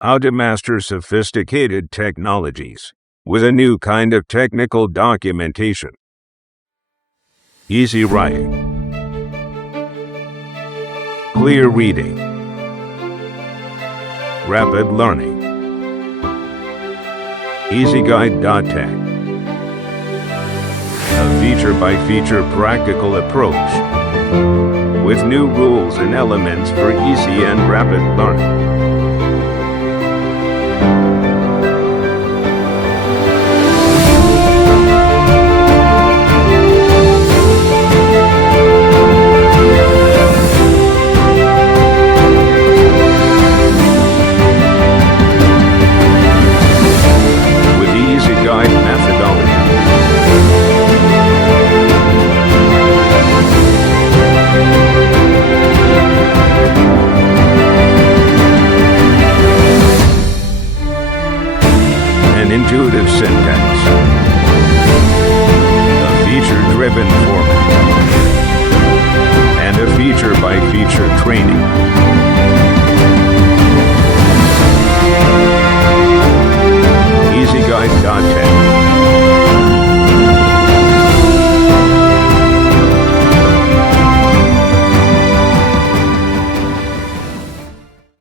How to master sophisticated technologies with a new kind of technical documentation. Easy writing, clear reading, rapid learning. EasyGuide.tech. A feature-by-feature practical approach with new rules and elements for easy and rapid learning. With the EasyGuide methodology. An intuitive syntax.